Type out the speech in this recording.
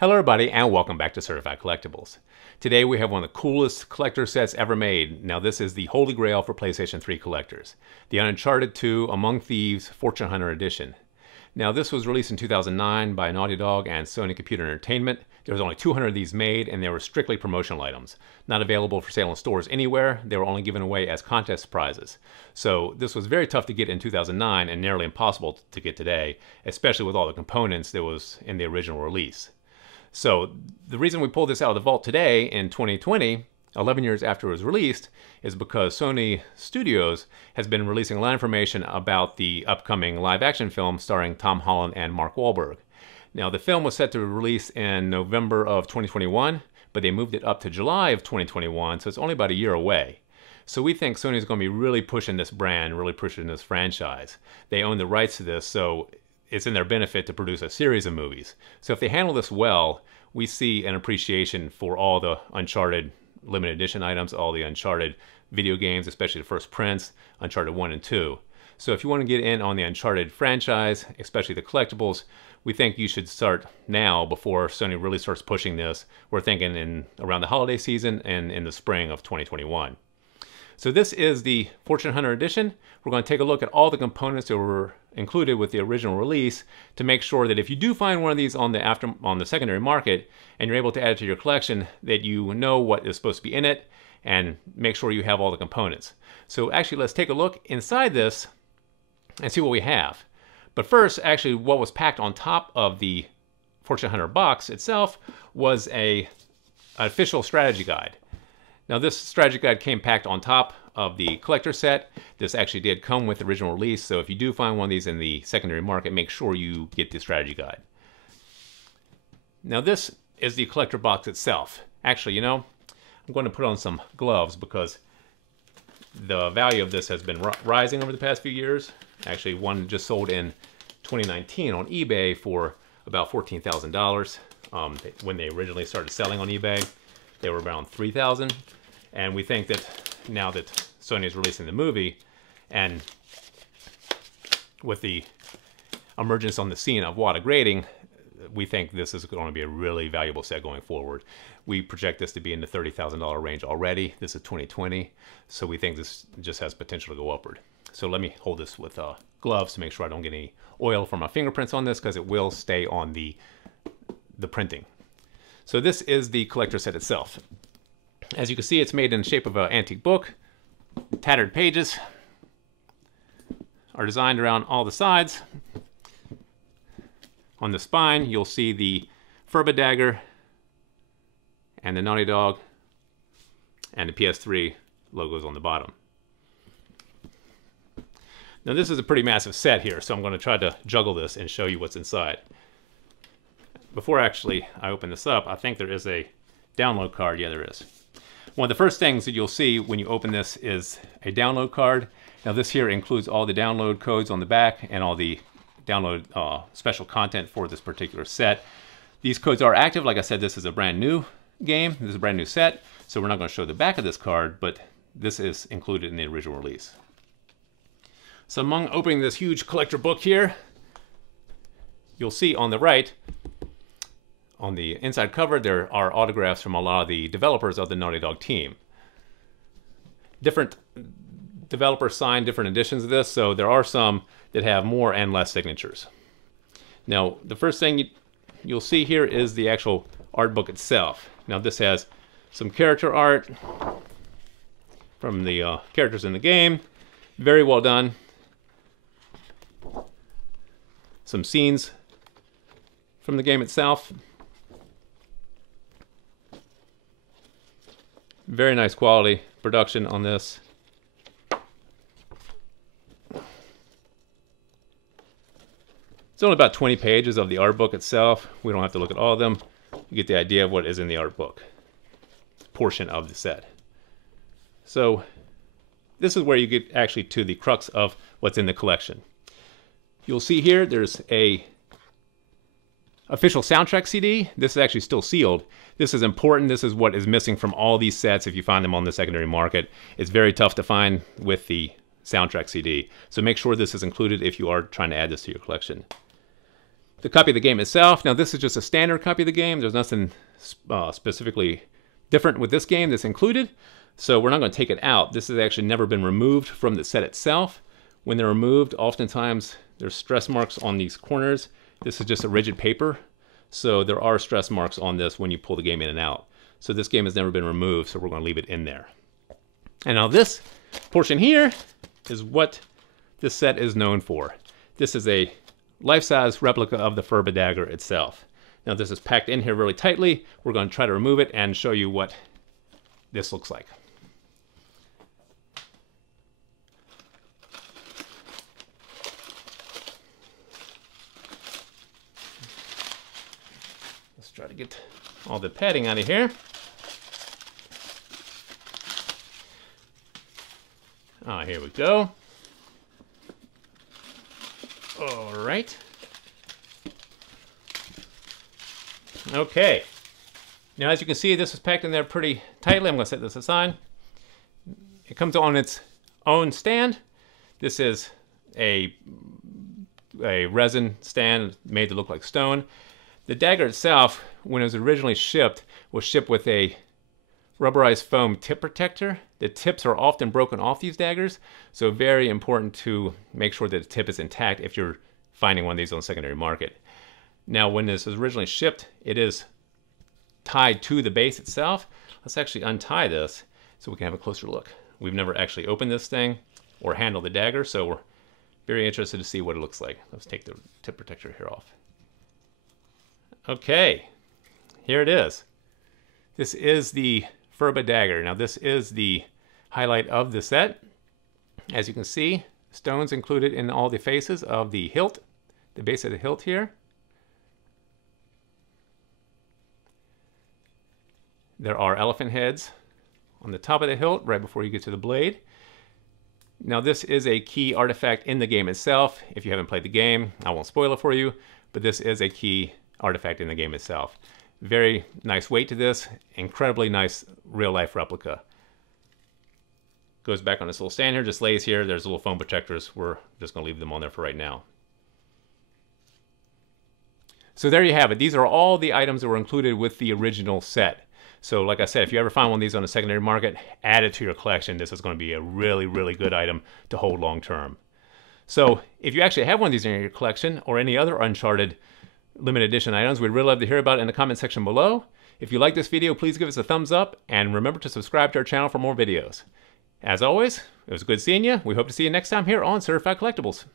Hello everybody and welcome back to Certified Collectibles. Today we have one of the coolest collector sets ever made. Now this is the holy grail for PlayStation 3 collectors. The Uncharted 2 Among Thieves Fortune Hunter Edition. Now this was released in 2009 by Naughty Dog and Sony Computer Entertainment. There was only 200 of these made and they were strictly promotional items. Not available for sale in stores anywhere. They were only given away as contest prizes. So this was very tough to get in 2009 and nearly impossible to get today, especially with all the components that was in the original release. So the reason we pulled this out of the vault today in 2020, 11 years after it was released, is because Sony Studios has been releasing a lot of information about the upcoming live-action film starring Tom Holland and Mark Wahlberg. Now the film was set to release in November of 2021, but they moved it up to July of 2021, so it's only about a year away. So we think Sony's going to be really pushing this brand, really pushing this franchise. They own the rights to this, so it's in their benefit to produce a series of movies. So if they handle this well, we see an appreciation for all the Uncharted limited edition items, all the Uncharted video games, especially the first prints, Uncharted 1 and 2. So if you want to get in on the Uncharted franchise, especially the collectibles, we think you should start now before Sony really starts pushing this. We're thinking in around the holiday season and in the spring of 2021. So this is the Fortune Hunter Edition. We're going to take a look at all the components that were included with the original release to make sure that if you do find one of these on the secondary market and you're able to add it to your collection, that you know what is supposed to be in it and make sure you have all the components. So actually let's take a look inside this and see what we have. But first, actually what was packed on top of the Fortune Hunter box itself was an official strategy guide. Now this strategy guide came packed on top of the collector set. This actually did come with the original release, so if you do find one of these in the secondary market, make sure you get the strategy guide. Now this is the collector box itself. Actually, you know, I'm going to put on some gloves because the value of this has been rising over the past few years. Actually, one just sold in 2019 on eBay for about $14,000. When they originally started selling on eBay, they were around $3,000. And we think that now that Sony is releasing the movie, and with the emergence on the scene of water grading, we think this is going to be a really valuable set going forward. We project this to be in the $30,000 range already. This is 2020, so we think this just has potential to go upward. So let me hold this with gloves to make sure I don't get any oil from my fingerprints on this, because it will stay on the printing. So this is the collector set itself. As you can see, it's made in the shape of an antique book. Tattered pages are designed around all the sides. On the spine, you'll see the Furba dagger and the Naughty Dog and the PS3 logos on the bottom. Now this is a pretty massive set here, so I'm going to try to juggle this and show you what's inside. Before actually I open this up, I think there is a download card. Yeah, there is. One of the first things that you'll see when you open this is a download card. Now this here includes all the download codes on the back and all the download special content for this particular set. These codes are active. Like I said, this is a brand new game. This is a brand new set, so we're not going to show the back of this card, but this is included in the original release. So among opening this huge collector book here, you'll see on the right, on the inside cover, there are autographs from a lot of the developers of the Naughty Dog team. Different developers signed different editions of this, so there are some that have more and less signatures. Now, the first thing you'll see here is the actual art book itself. Now, this has some character art from the characters in the game. Very well done. Some scenes from the game itself. Very nice quality production on this. It's only about 20 pages of the art book itself. We don't have to look at all of them. You get the idea of what is in the art book portion of the set. So this is where you get actually to the crux of what's in the collection. You'll see here there's a official soundtrack CD. This is actually still sealed. This is important. This is what is missing from all these sets if you find them on the secondary market. It's very tough to find with the soundtrack CD. So make sure this is included if you are trying to add this to your collection. the copy of the game itself. Now, this is just a standard copy of the game. There's nothing specifically different with this game that's included. So we're not going to take it out. This has actually never been removed from the set itself. When they're removed, oftentimes there's stress marks on these corners. This is just a rigid paper. So there are stress marks on this when you pull the game in and out. So this game has never been removed, so we're going to leave it in there. And now this portion here is what this set is known for. This is a life-size replica of the Furba dagger itself. Now this is packed in here really tightly. We're going to try to remove it and show you what this looks like. Let's try to get all the padding out of here. Here we go. All right. Okay. Now, as you can see, this is packed in there pretty tightly. I'm going to set this aside. It comes on its own stand. This is a resin stand made to look like stone. The dagger itself, when it was originally shipped, was shipped with a rubberized foam tip protector. The tips are often broken off these daggers, so very important to make sure that the tip is intact if you're finding one of these on the secondary market. Now, when this was originally shipped, it is tied to the base itself. Let's actually untie this so we can have a closer look. We've never actually opened this thing or handled the dagger, so we're very interested to see what it looks like. Let's take the tip protector here off. Okay, here it is. This is the Furba dagger. Now, this is the highlight of the set. As you can see, stones included in all the faces of the hilt, the base of the hilt here. There are elephant heads on the top of the hilt right before you get to the blade. Now, this is a key artifact in the game itself. If you haven't played the game, I won't spoil it for you, but this is a key artifact in the game itself. Very nice weight to this, incredibly nice real-life replica. Goes back on this little stand here, just lays here. There's little foam protectors. We're just going to leave them on there for right now. So there you have it. These are all the items that were included with the original set. So like I said, if you ever find one of these on the secondary market, add it to your collection. This is going to be a really, really good item to hold long term. So if you actually have one of these in your collection or any other Uncharted limited edition items, we'd really love to hear about it in the comment section below. If you like this video, please give us a thumbs up and remember to subscribe to our channel for more videos. As always, it was good seeing you. We hope to see you next time here on Certified Collectibles.